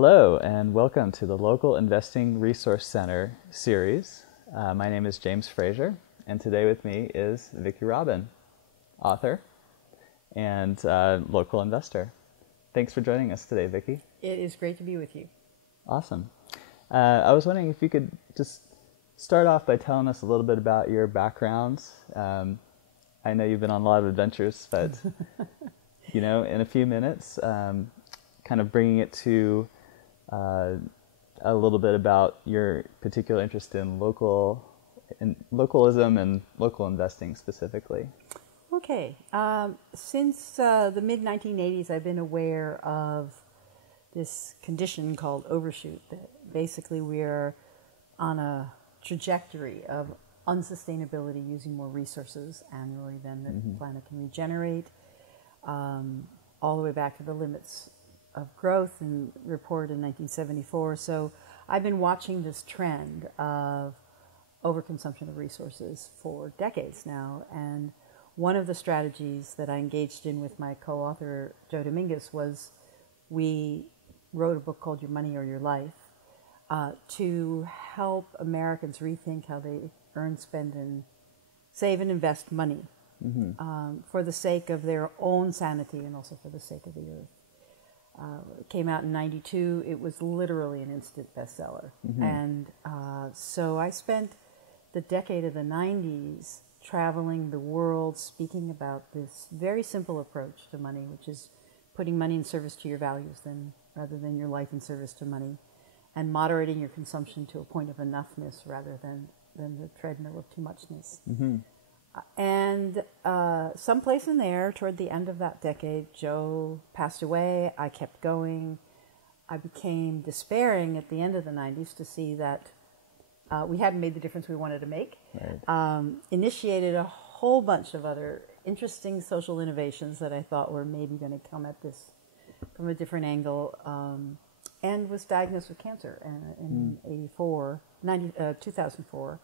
Hello, and welcome to the Local Investing Resource Center series. My name is James Frazier, and today with me is Vicki Robin, author and local investor. Thanks for joining us today, Vicki. It is great to be with you. Awesome. I was wondering if you could just start off by telling us a little bit about your backgrounds. I know you've been on a lot of adventures, but in a few minutes, kind of bringing it to a little bit about your particular interest in localism and local investing specifically. Okay. Since the mid-1980s, I've been aware of this condition called overshoot, that basically we're on a trajectory of unsustainability, using more resources annually than the planet can regenerate, all the way back to the limits of growth and report in 1974. So I've been watching this trend of overconsumption of resources for decades now. And one of the strategies that I engaged in with my co-author, Joe Dominguez, was we wrote a book called Your Money or Your Life to help Americans rethink how they earn, spend, and save and invest money for the sake of their own sanity and also for the sake of the earth. It came out in 92. It was literally an instant bestseller. And so I spent the decade of the 90s traveling the world speaking about this very simple approach to money, which is putting money in service to your values rather than your life in service to money, and moderating your consumption to a point of enoughness rather than the treadmill of too muchness. And someplace in there, toward the end of that decade, Joe passed away. I kept going. I became despairing at the end of the 90s to see that we hadn't made the difference we wanted to make. Right. Initiated a whole bunch of other interesting social innovations that I thought were maybe going to come at this from a different angle, and was diagnosed with cancer in 2004,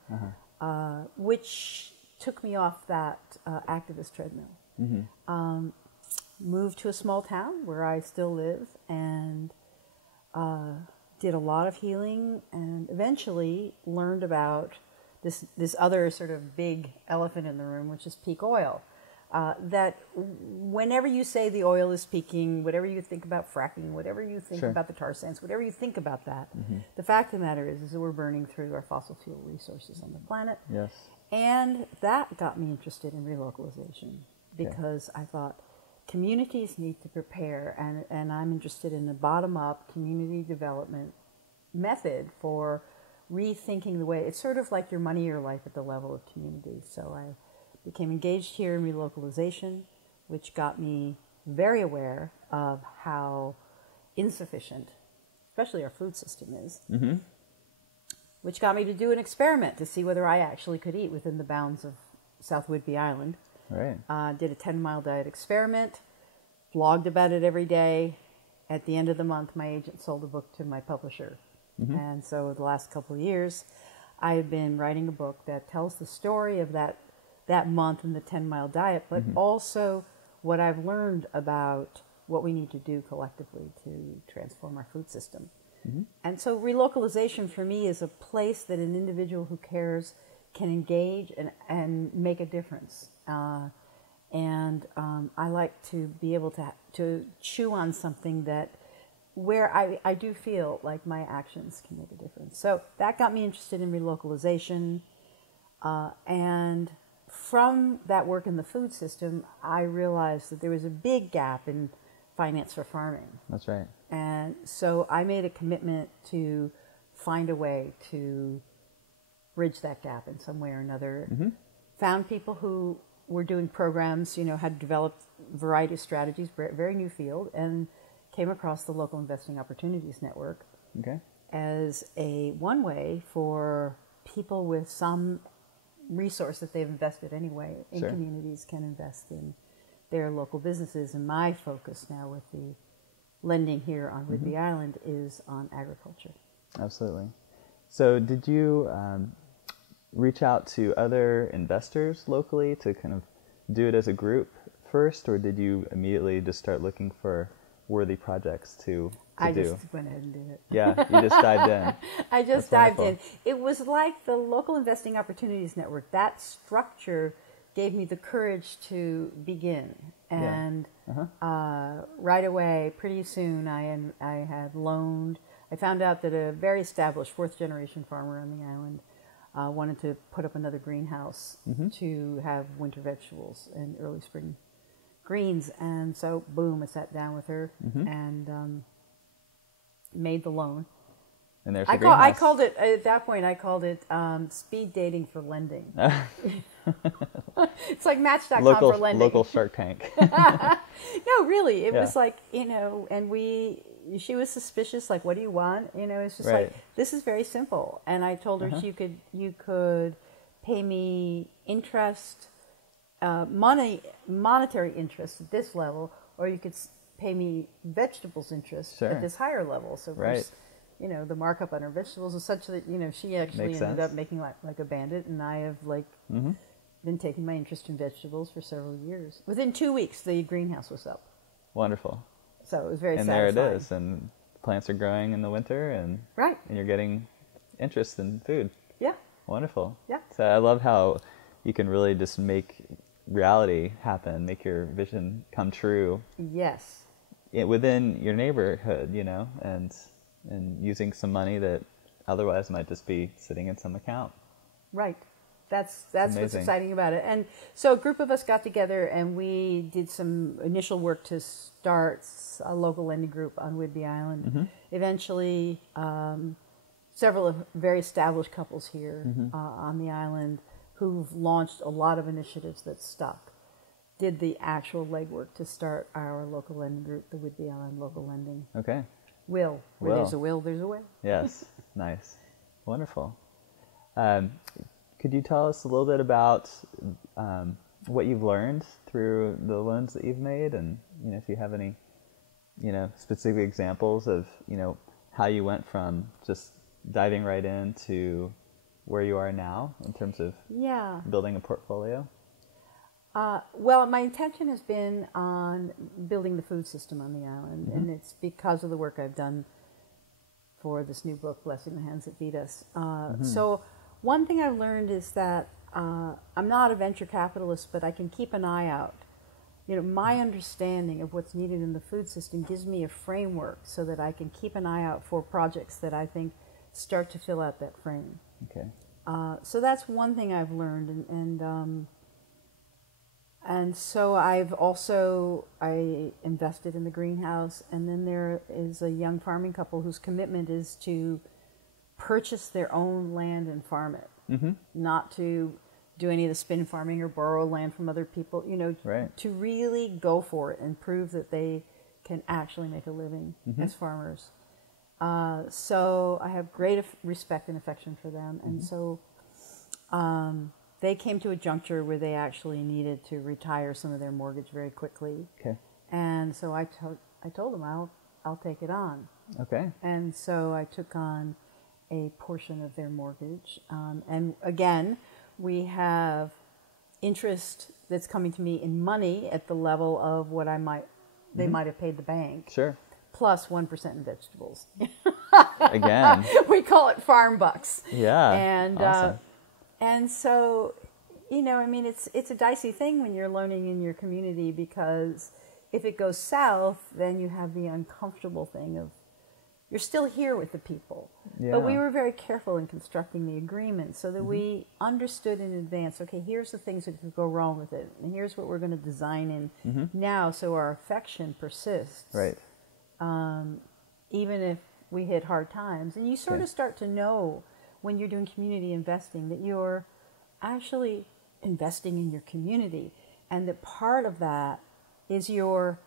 which took me off that activist treadmill. Moved to a small town where I still live and did a lot of healing, and eventually learned about this other sort of big elephant in the room, which is peak oil. That whenever you say the oil is peaking, whatever you think about fracking, whatever you think about the tar sands, whatever you think about that, the fact of the matter is that we're burning through our fossil fuel resources on the planet. Yes. And that got me interested in relocalization because I thought communities need to prepare, and I'm interested in a bottom-up community development method for rethinking the way. It's sort of like your money or your life at the level of community. So I became engaged here in relocalization, which got me very aware of how insufficient, especially our food system is, which got me to do an experiment to see whether I actually could eat within the bounds of South Whidbey Island. Right. Did a 10-mile diet experiment, blogged about it every day. At the end of the month, my agent sold a book to my publisher. And so the last couple of years, I have been writing a book that tells the story of that month in the 10-mile diet, but also what I've learned about what we need to do collectively to transform our food system. And so relocalization for me is a place that an individual who cares can engage and make a difference. And I like to be able to chew on something where I do feel like my actions can make a difference. So that got me interested in relocalization. And from that work in the food system, I realized that there was a big gap in finance for farming. That's right. And so I made a commitment to find a way to bridge that gap in some way or another. Found people who were doing programs, had developed a variety of strategies, very new field, and came across the Local Investing Opportunities Network as one way for people with some resource that they've invested anyway in communities can invest in their local businesses. And my focus now with the lending here on Whidbey Island is on agriculture. Absolutely. So did you reach out to other investors locally to kind of do it as a group first, or did you immediately just start looking for worthy projects to I do. just went ahead and did it. Yeah, you just dived in. I just That's dived in. It was like the Local Investing Opportunities Network. That structure gave me the courage to begin. And right away, pretty soon, I had loaned. I found out that a very established fourth-generation farmer on the island wanted to put up another greenhouse to have winter vegetables and early spring greens. And so, boom, I sat down with her and made the loan. And there's the greenhouse. I called it, at that point, I called it speed dating for lending. It's like Match.com for lending. Local Shark Tank. No, really. It was like, and she was suspicious, like, what do you want? It's just like, this is very simple. And I told her you could pay me interest, monetary interest at this level, or you could pay me vegetables interest at this higher level. So first, the markup on her vegetables is such that, she actually ended up making like a bandit, and I have been taking my interest in vegetables for several years. Within 2 weeks, the greenhouse was up. Wonderful. So it was very satisfying. And there it is, and plants are growing in the winter, and you're getting interest in food. Yeah. Wonderful. Yeah. So I love how you can really just make reality happen, make your vision come true. Yes. Within your neighborhood, and using some money that otherwise might just be sitting in some account. Right. That's what's exciting about it. And so a group of us got together and we did some initial work to start a local lending group on Whidbey Island. Eventually, several of very established couples here on the island who've launched a lot of initiatives that stuck did the actual legwork to start our local lending group, the Whidbey Island Local Lending. Okay. Where there's a will, there's a way. Yes. Nice. Wonderful. Could you tell us a little bit about what you've learned through the loans that you've made, and if you have any, specific examples of how you went from just diving right in to where you are now in terms of building a portfolio? Well, my intention has been on building the food system on the island, and it's because of the work I've done for this new book, Blessing the Hands That Feed Us. So one thing I've learned is that I'm not a venture capitalist, but I can keep an eye out. My understanding of what's needed in the food system gives me a framework so that I can keep an eye out for projects that I think start to fill out that frame. Okay. So that's one thing I've learned, and so I invested in the greenhouse, and then there is a young farming couple whose commitment is to purchase their own land and farm it, not to do any of the spin farming or borrow land from other people, to really go for it and prove that they can actually make a living as farmers. So I have great respect and affection for them, and so they came to a juncture where they actually needed to retire some of their mortgage very quickly. Okay. And so I told them I'll take it on. Okay. And so I took on a portion of their mortgage. And again, we have interest that's coming to me in money at the level of what they might have paid the bank. Sure. Plus 1% in vegetables. Again. We call it farm bucks. Yeah. And awesome. And so, it's a dicey thing when you're loaning in your community, because if it goes south, then you have the uncomfortable thing of you're still here with the people. Yeah. But we were very careful in constructing the agreement so that we understood in advance, okay, here's the things that could go wrong with it, and here's what we're going to design in now so our affection persists. Right. Even if we hit hard times. And you sort of start to know when you're doing community investing that you're actually investing in your community, and that part of that is you're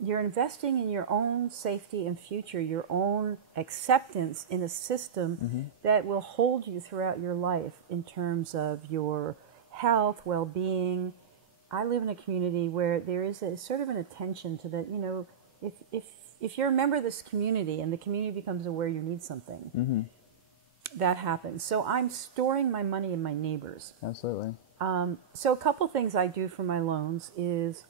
investing in your own safety and future, your own acceptance in a system that will hold you throughout your life in terms of your health, well-being. I live in a community where there is a sort of an attention to that, if you're a member of this community and the community becomes aware you need something, that happens. So I'm storing my money in my neighbors. Absolutely. So a couple things I do for my loans is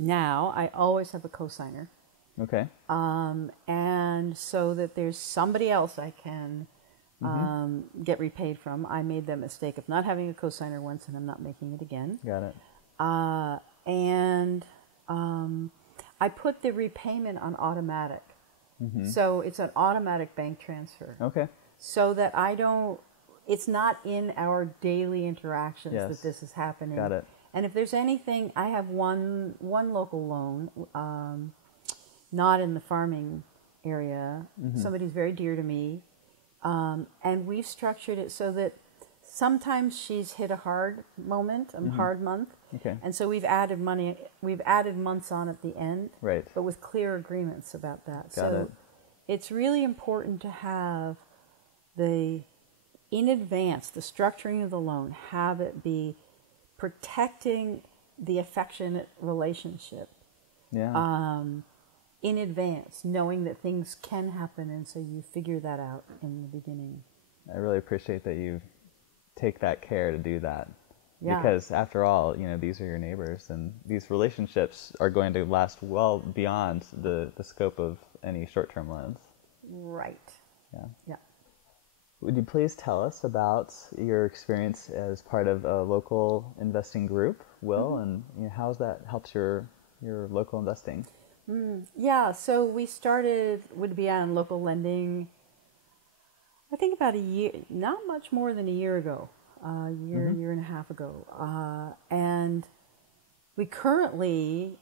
now, I always have a cosigner. Okay. And so that there's somebody else I can get repaid from. I made the mistake of not having a cosigner once, and I'm not making it again. Got it. And I put the repayment on automatic. So it's an automatic bank transfer. Okay. So that it's not in our daily interactions that this is happening. Got it. And if there's anything, I have one local loan, not in the farming area. Somebody's very dear to me. And we've structured it so that sometimes she's hit a hard moment, a hard month. Okay. And so we've added months on at the end. Right. But with clear agreements about that. Got it. It's really important to have in advance, the structuring of the loan, have it be protecting the affectionate relationship. Yeah. In advance, knowing that things can happen, and so you figure that out in the beginning. I really appreciate that you take that care to do that. Yeah. Because after all, these are your neighbors, and these relationships are going to last well beyond the scope of any short-term loans. Right. Yeah. Yeah. Would you please tell us about your experience as part of a local investing group, Will, and how that helps your local investing? Yeah, so we would be on local lending, I think about a year, not much more than a year ago, year and a half ago. And we collectively,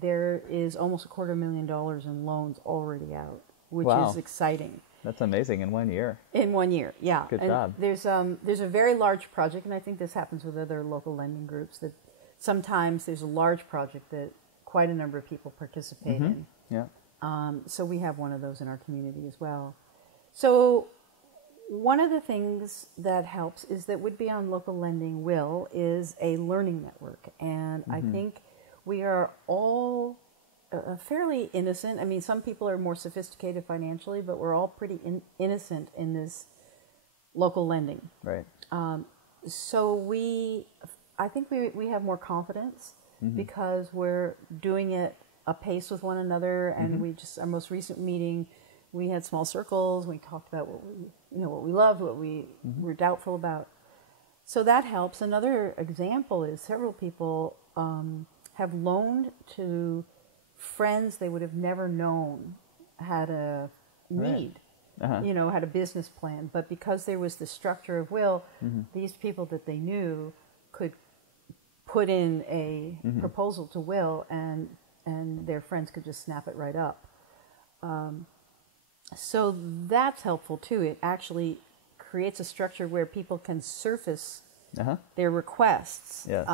there is almost $250,000 in loans already out, which is exciting. That's amazing, in 1 year. In 1 year, yeah. Good job. There's a very large project, and I think this happens with other local lending groups, that sometimes there's a large project that quite a number of people participate in. Yeah. So we have one of those in our community as well. So one of the things that helps is that Would Be on Local Lending is a learning network. And I think we are all fairly innocent. I mean, some people are more sophisticated financially, but we're all pretty innocent in this local lending. Right. So I think we have more confidence because we're doing it apace with one another, and our most recent meeting, we had small circles. We talked about what we loved, what we were doubtful about. So that helps. Another example is several people have loaned to friends they would have never known had a need, had a business plan. But because there was the structure of Will, these people that they knew could put in a proposal to Will, and their friends could just snap it right up. So that's helpful too. It actually creates a structure where people can surface their requests. Yes.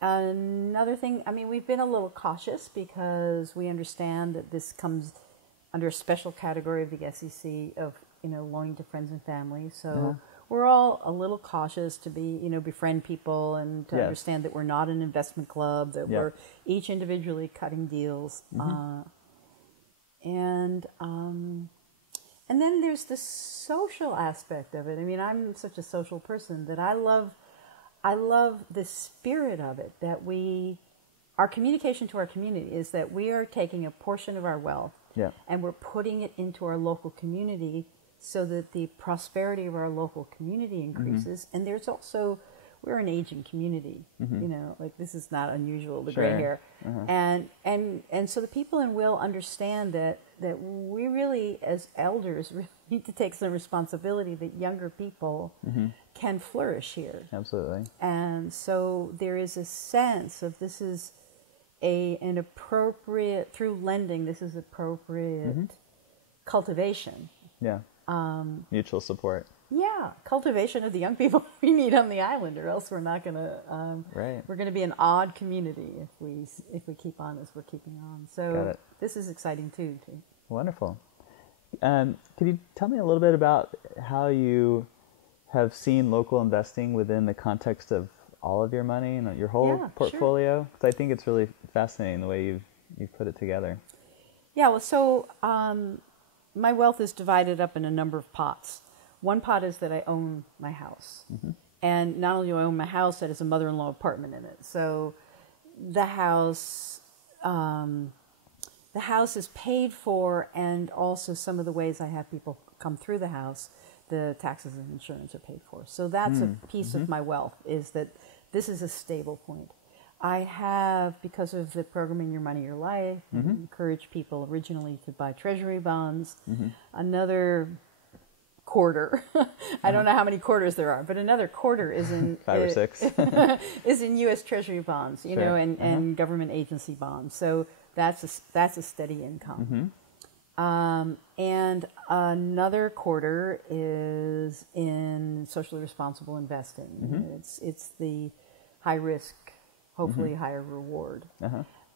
Another thing, I mean, we've been a little cautious because we understand that this comes under a special category of the SEC of, loaning to friends and family. So we're all a little cautious to befriend people and to understand that we're not an investment club, that we're each individually cutting deals. And then there's the social aspect of it. I mean, I'm such a social person that I love the spirit of it, that our communication to our community is that we are taking a portion of our wealth and we're putting it into our local community so that the prosperity of our local community increases. And there's also, we're an aging community, this is not unusual, the gray hair. And so the people in Will understand that we really, as elders, really need to take some responsibility that younger people can flourish here. Absolutely. And so there is a sense of this is an appropriate, through lending, this is appropriate cultivation. Yeah. Mutual support. Yeah, cultivation of the young people we need on the island, or else we're not going to. We're going to be an odd community if we keep on as we're keeping on. So this is exciting too. Wonderful. Could you tell me a little bit about how you have seen local investing within the context of all of your money and your whole portfolio? Because I think it's really fascinating the way you've put it together. Yeah. Well, so my wealth is divided up in a number of pots. One pot is that I own my house. And not only do I own my house, that has a mother-in-law apartment in it. So the house, the house is paid for, and also some of the ways I have people come through the house, the taxes and insurance are paid for. So that's a piece of my wealth, is that this is a stable point. I have, because of the Programming Your Money, Your Life, encouraged people originally to buy treasury bonds. Another quarter, I don't know how many quarters there are, but another quarter is in 5 or 6 is in U.S. Treasury bonds, you know, and government agency bonds. So that's a steady income. And another quarter is in socially responsible investing. You know, it's the high risk, hopefully higher reward.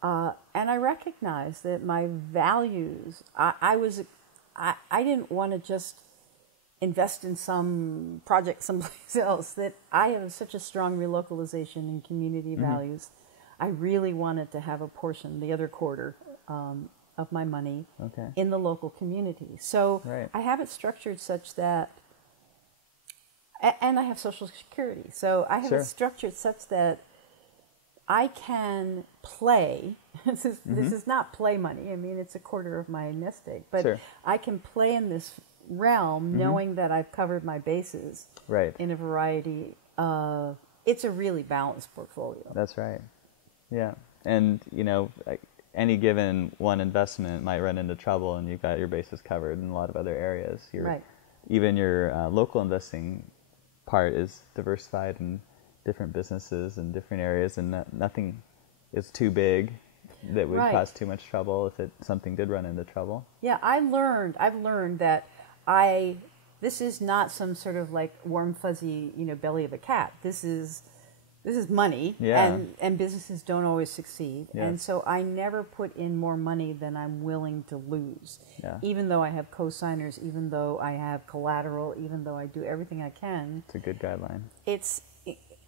And I recognize that my values, I didn't want to just invest in some project someplace else, that I have such a strong relocalization and community values. I really wanted to have a portion, the other quarter, of my money in the local community. So I have it structured such that, and I have Social Security. So I have it structured such that I can play. This is not play money. I mean, it's a quarter of my nest egg, but I can play in this realm knowing that I've covered my bases in a variety of, it's a really balanced portfolio. That's right. Yeah. And, you know, any given one investment might run into trouble, and you've got your bases covered in a lot of other areas. Even your local investing part is diversified in different businesses and different areas, and nothing is too big that would cause too much trouble if something did run into trouble. Yeah, I've learned that this is not some sort of like warm fuzzy, you know, belly of a cat. This is money, and businesses don't always succeed. And so I never put in more money than I'm willing to lose, even though I have co-signers, even though I have collateral, even though I do everything I can. It's a good guideline.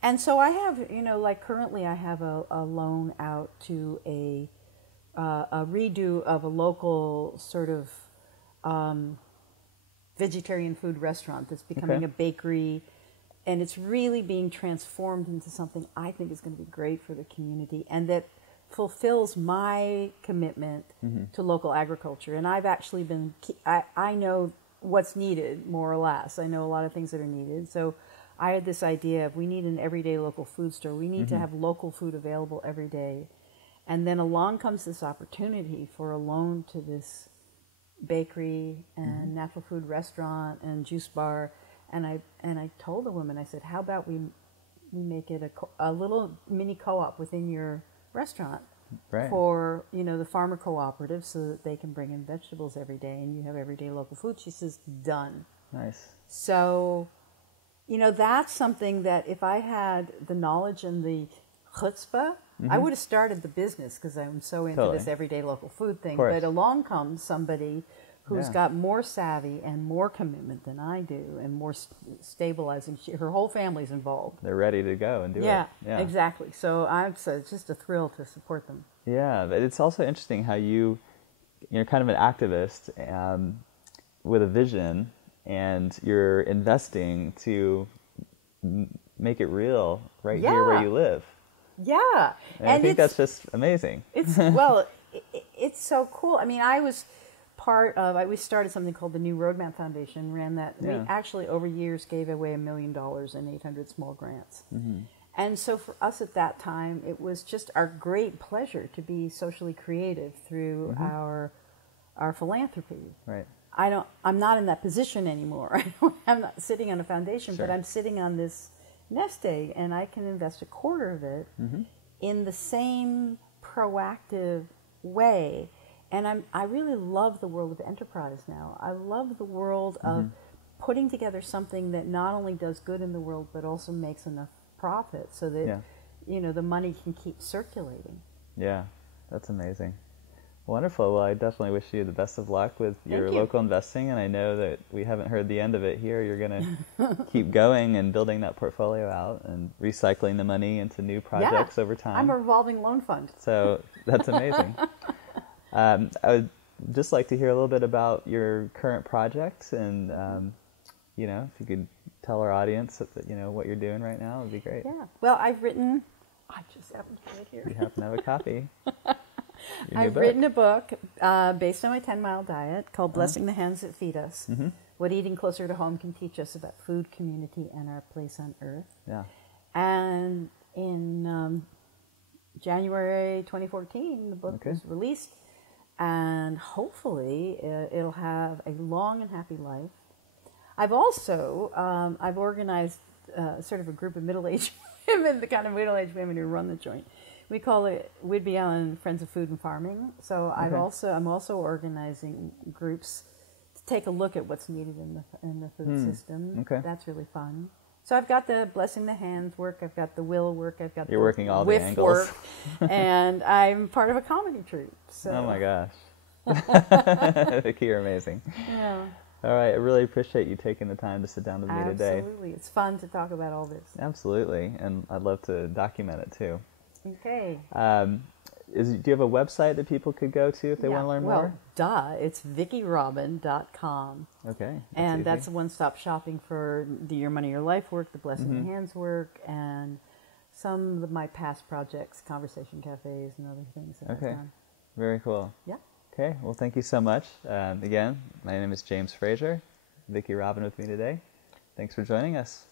And so I have, you know, like currently I have a loan out to a redo of a local sort of vegetarian food restaurant that's becoming a bakery. And it's really being transformed into something I think is going to be great for the community, and that fulfills my commitment to local agriculture. And I've actually I know what's needed, more or less. I know a lot of things that are needed. So I had this idea of, we need an everyday local food store. We need to have local food available every day. And then along comes this opportunity for a loan to this bakery and natural food restaurant and juice bar. And I told the woman, I said, how about we make it a little mini co-op within your restaurant for, you know, the farmer cooperative, so that they can bring in vegetables every day and you have everyday local food. She says, done. Nice. So, you know, that's something that if I had the knowledge and the chutzpah, I would have started the business, because I'm so into this everyday local food thing. But along comes somebody who's got more savvy and more commitment than I do, and more stabilizing. Her whole family's involved. They're ready to go and do it. Yeah, exactly. So it's just a thrill to support them. Yeah, but it's also interesting how you're kind of an activist with a vision, and you're investing to make it real here where you live. Yeah. And I think that's just amazing. It's so cool. I mean, we started something called the New Roadmap Foundation, ran that. We actually over years gave away $1 million in 800 small grants. And so for us at that time, it was just our great pleasure to be socially creative through our philanthropy. Right. I'm not in that position anymore. I'm not sitting on a foundation, but I'm sitting on this nest egg, and I can invest a quarter of it in the same proactive way. And I really love the world of enterprise now. I love the world of putting together something that not only does good in the world, but also makes enough profit so that you know, the money can keep circulating. Yeah, that's amazing. Wonderful. Well, I definitely wish you the best of luck with your local investing, and I know that we haven't heard the end of it here. You're going to keep going and building that portfolio out and recycling the money into new projects over time. I'm a revolving loan fund. So that's amazing. I would just like to hear a little bit about your current projects, and you know, if you could tell our audience, you know, what you're doing right now, it would be great. Yeah. Well, I've written I just happen to have it here. You happen to have a copy. I've written a book based on my 10-mile diet called Blessing the Hands That Feed Us. What eating closer to home can teach us about food, community, and our place on earth. Yeah. And in January 2014, the book was released, and hopefully it'll have a long and happy life. I've also I've organized sort of a group of middle-aged women, the kind of middle-aged women who run the joint. We call it Whidbey Allen Friends of Food and Farming. So I'm also organizing groups to take a look at what's needed in the food system. Okay. That's really fun. So I've got the Blessing the Hands work, I've got the will work, I've got You're the working all the whiff angles. work, and I'm part of a comedy troupe. So. Oh my gosh. Vicki, you're amazing. Yeah. All right, I really appreciate you taking the time to sit down with me today. Absolutely. It's fun to talk about all this. Absolutely, and I'd love to document it too. Okay. Do you have a website that people could go to if they want to learn more? Well, it's VickiRobin.com. Okay. And that's a one-stop shopping for the Your Money, Your Life work, the Blessing the Hands work, and some of my past projects, conversation cafes and other things that I've done. Very cool. Yeah. Okay, well, thank you so much. Again, my name is James Fraser. Vicki Robin with me today. Thanks for joining us.